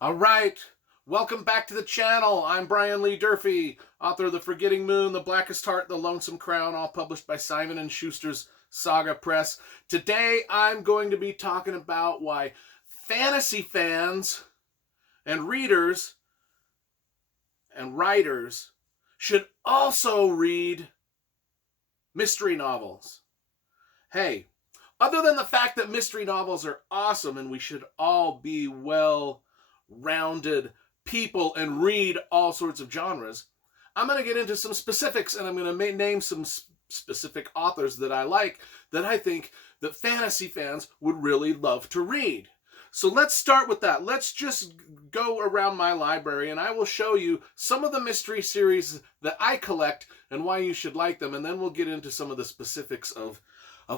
All right, welcome back to the channel. I'm Brian Lee Durfee, author of The Forgetting Moon, The Blackest Heart, The Lonesome Crown, all published by Simon & Schuster's Saga Press. Today, I'm going to be talking about why fantasy fans and readers and writers should also read mystery novels. Hey, other than the fact that mystery novels are awesome and we should all be well-rounded people and read all sorts of genres, I'm going to get into some specifics and I'm going to name some specific authors that I like that I think that fantasy fans would really love to read. So let's start with that. Let's just go around my library and I will show you some of the mystery series that I collect and why you should like them, and then we'll get into some of the specifics of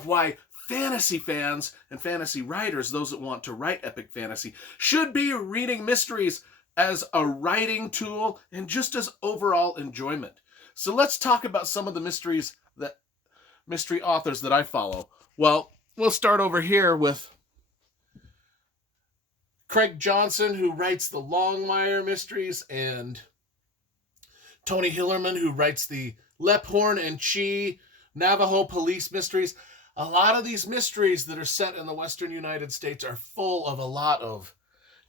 why fantasy fans and fantasy writers, those that want to write epic fantasy, should be reading mysteries as a writing tool and just as overall enjoyment. So let's talk about some of the mystery authors that I follow. Well, we'll start over here with Craig Johnson, who writes the Longmire mysteries, and Tony Hillerman, who writes the Lephorn and Chi Navajo police mysteries. A lot of these mysteries that are set in the Western United States are full of a lot of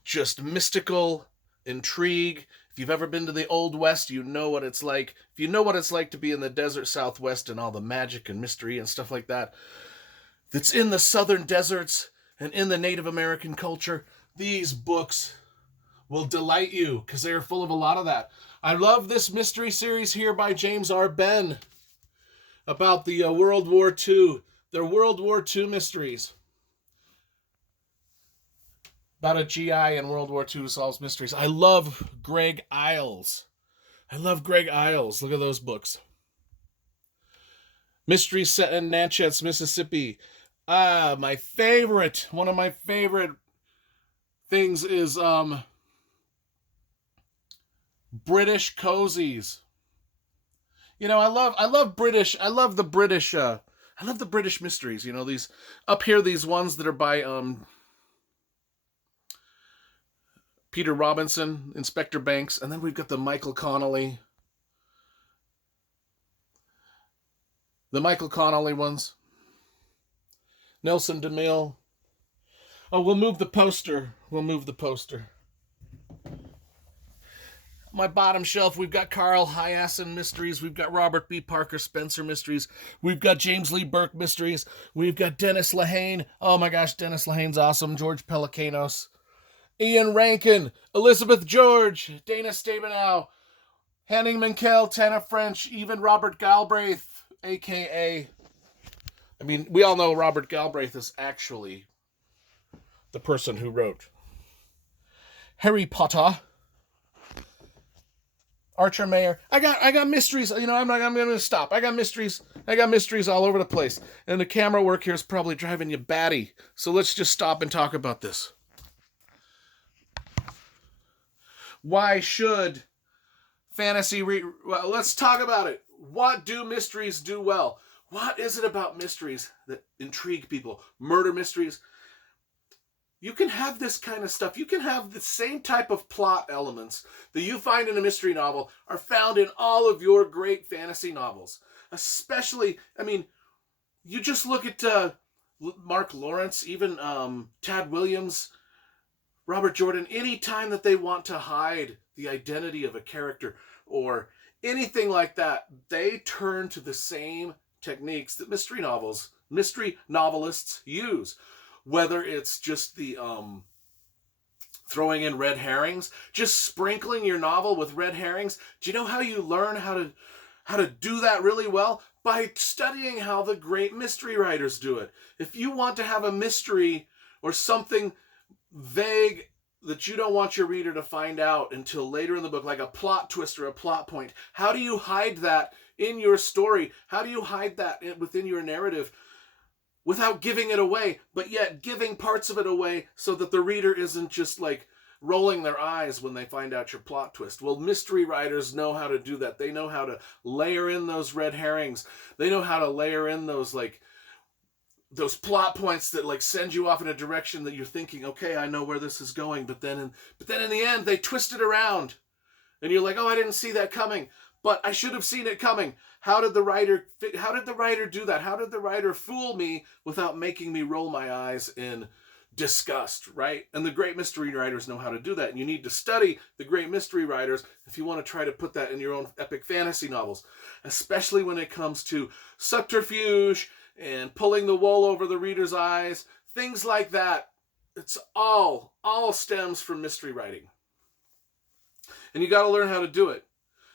just mystical intrigue. If you've ever been to the Old West, you know what it's like. If you know what it's like to be in the desert Southwest and all the magic and mystery and stuff like that that's in the southern deserts and in the Native American culture, these books will delight you because they are full of a lot of that. I love this mystery series here by James R. Benn about the World War II. They're World War II mysteries. About a GI in World War II who solves mysteries. I love Greg Iles. Look at those books. Mysteries set in Natchez, Mississippi. One of my favorite things is British cozies. You know, I love the British mysteries. You know, these up here, these ones that are by Peter Robinson, Inspector Banks, and then we've got the Michael Connelly ones. Nelson DeMille. Oh, we'll move the poster. My bottom shelf, we've got Carl Hiaasen mysteries, we've got Robert B. Parker Spencer mysteries, we've got James Lee Burke mysteries, we've got Dennis Lehane. Oh my gosh, Dennis Lehane's awesome. George Pelicanos, Ian Rankin, Elizabeth George, Dana Stabenow, Henning Mankell, Tana French, even Robert Galbraith, a.k.a. I mean, we all know Robert Galbraith is actually the person who wrote Harry Potter. Archer Mayer. I got mysteries. You know, I'm going to stop. I got mysteries all over the place. And the camera work here is probably driving you batty. So let's just stop and talk about this. Why should well, let's talk about it. What do mysteries do well? What is it about mysteries that intrigue people? Murder mysteries. You can have this kind of stuff. You can have the same type of plot elements that you find in a mystery novel are found in all of your great fantasy novels. Especially, I mean, you just look at Mark Lawrence, even Tad Williams, Robert Jordan. Any time that they want to hide the identity of a character or anything like that, they turn to the same techniques that mystery novelists use. Whether it's just the throwing in red herrings, just sprinkling your novel with red herrings. Do you know how you learn how to do that really well? By studying how the great mystery writers do it. If you want to have a mystery or something vague that you don't want your reader to find out until later in the book, like a plot twist or a plot point, how do you hide that in your story? How do you hide that within your narrative without giving it away, but yet giving parts of it away so that the reader isn't just like rolling their eyes when they find out your plot twist? Well, mystery writers know how to do that. They know how to layer in those red herrings. They know how to layer in those like those plot points that like send you off in a direction that you're thinking, okay, I know where this is going, but then in the end they twist it around, and you're like, oh, I didn't see that coming, but I should have seen it coming. How did the writer do that? How did the writer fool me without making me roll my eyes in disgust, right? And the great mystery writers know how to do that, and you need to study the great mystery writers if you want to try to put that in your own epic fantasy novels, especially when it comes to subterfuge and pulling the wool over the reader's eyes, things like that. It's all stems from mystery writing. And you got to learn how to do it.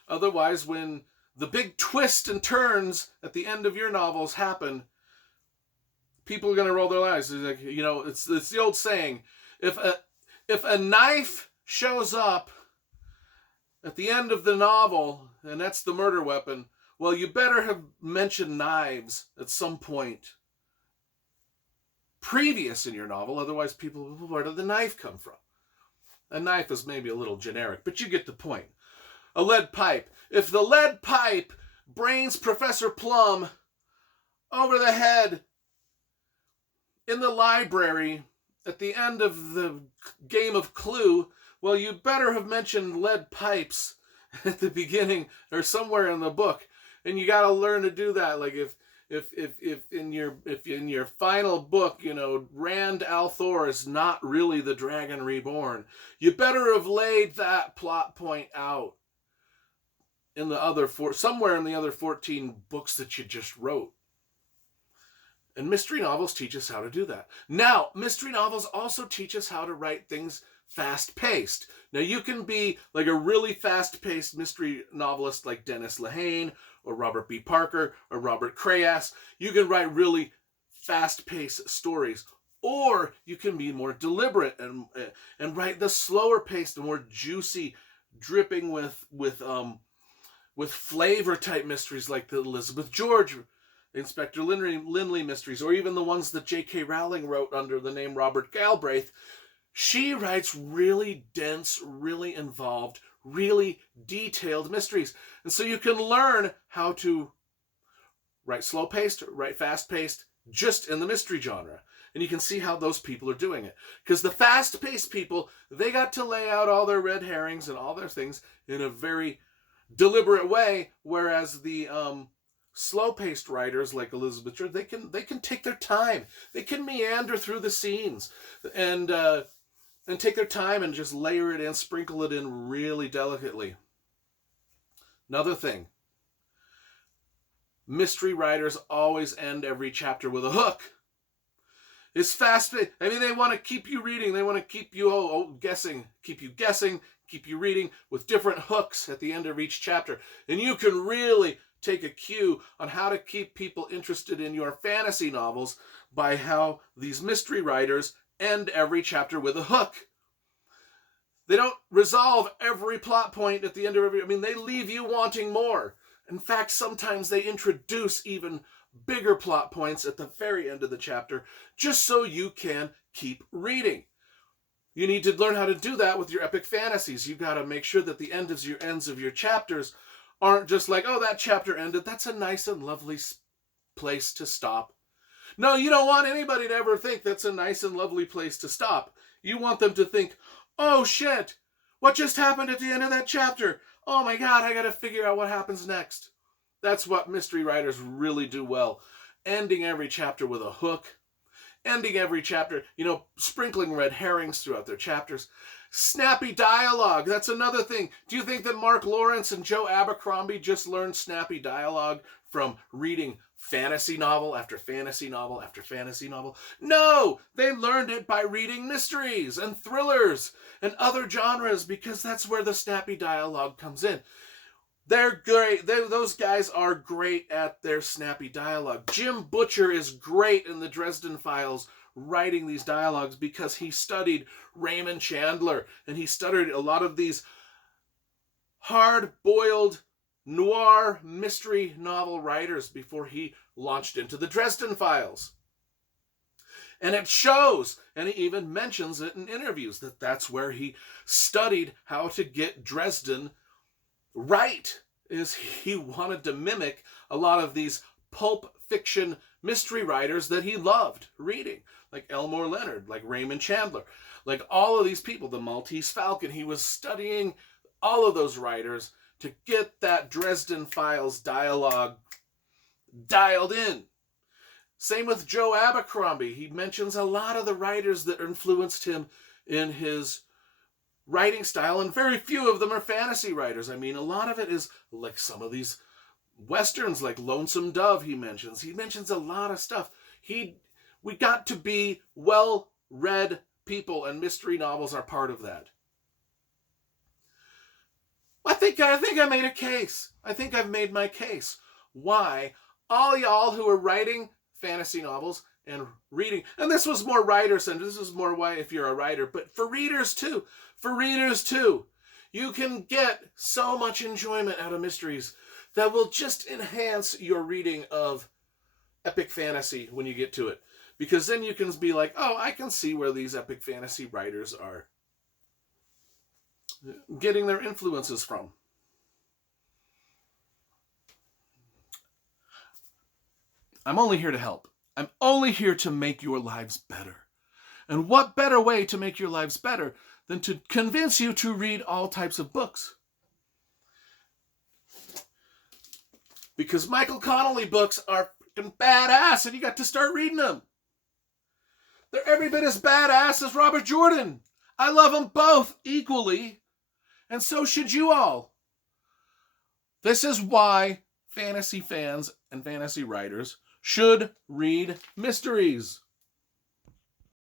Otherwise, when the big twists and turns at the end of your novels happen, people are going to roll their eyes. It's like, it's the old saying, if a knife shows up at the end of the novel, and that's the murder weapon, well, you better have mentioned knives at some point previous in your novel. Otherwise, people, where did the knife come from? A knife is maybe a little generic, but you get the point. A lead pipe. If the lead pipe brains Professor Plum over the head in the library at the end of the game of Clue, well, you better have mentioned lead pipes at the beginning or somewhere in the book. And you got to learn to do that. Like if in your final book, Rand al'Thor is not really the Dragon Reborn, you better have laid that plot point out in the other somewhere in the other 14 books that you just wrote. And mystery novels teach us how to do that. Now, mystery novels also teach us how to write things fast-paced. Now, you can be like a really fast-paced mystery novelist like Dennis Lehane or Robert B. Parker or Robert Krayas. You can write really fast-paced stories. Or you can be more deliberate and write the slower-paced, more juicy, dripping with flavor-type mysteries like the Elizabeth George, Inspector Lindley mysteries, or even the ones that J.K. Rowling wrote under the name Robert Galbraith. She writes really dense, really involved, really detailed mysteries. And so you can learn how to write slow-paced, write fast-paced, just in the mystery genre. And you can see how those people are doing it. Because the fast-paced people, they got to lay out all their red herrings and all their things in a very deliberate way, whereas the slow-paced writers like Elizabeth George, they can take their time. They can meander through the scenes and take their time and just layer it in, sprinkle it in really delicately. Another thing, mystery writers always end every chapter with a hook. It's fast. I mean, they want to keep you reading. They want to keep you guessing, keep you reading with different hooks at the end of each chapter. And you can really take a cue on how to keep people interested in your fantasy novels by how these mystery writers end every chapter with a hook. They don't resolve every plot point at the end of they leave you wanting more. In fact, sometimes they introduce even bigger plot points at the very end of the chapter, just so you can keep reading. You need to learn how to do that with your epic fantasies. You got to make sure that the ends of your chapters aren't just like, oh, that chapter ended. That's a nice and lovely place to stop. No, you don't want anybody to ever think that's a nice and lovely place to stop. You want them to think, oh shit, what just happened at the end of that chapter? Oh my God, I got to figure out what happens next. That's what mystery writers really do well. Ending every chapter with a hook. Ending every chapter, sprinkling red herrings throughout their chapters. Snappy dialogue, that's another thing. Do you think that Mark Lawrence and Joe Abercrombie just learned snappy dialogue from reading fantasy novel after fantasy novel after fantasy novel? No! They learned it by reading mysteries and thrillers and other genres, because that's where the snappy dialogue comes in. They're great. Those guys are great at their snappy dialogue. Jim Butcher is great in the Dresden Files writing these dialogues because he studied Raymond Chandler, and he studied a lot of these hard-boiled noir mystery novel writers before he launched into the Dresden Files. And it shows, and he even mentions it in interviews, that that's where he studied how to get Dresden right, is he wanted to mimic a lot of these pulp fiction mystery writers that he loved reading, like Elmore Leonard, like Raymond Chandler, like all of these people, the Maltese Falcon. He was studying all of those writers to get that Dresden Files dialogue dialed in. Same with Joe Abercrombie. He mentions a lot of the writers that influenced him in his writing style, and very few of them are fantasy writers. I mean, a lot of it is like some of these Westerns, like Lonesome Dove he mentions. He mentions a lot of stuff. We got to be well-read people, and mystery novels are part of that. I think I made a case. I think I've made my case. Why all y'all who are writing fantasy novels and reading, and this was more writer-centered, this is more why if you're a writer, but for readers too, you can get so much enjoyment out of mysteries that will just enhance your reading of epic fantasy when you get to it. Because then you can be like, oh, I can see where these epic fantasy writers are getting their influences from. I'm only here to help. I'm only here to make your lives better. And what better way to make your lives better than to convince you to read all types of books? Because Michael Connelly books are freaking badass, and you got to start reading them. They're every bit as badass as Robert Jordan. I love them both equally, and so should you all. This is why fantasy fans and fantasy writers should read mysteries.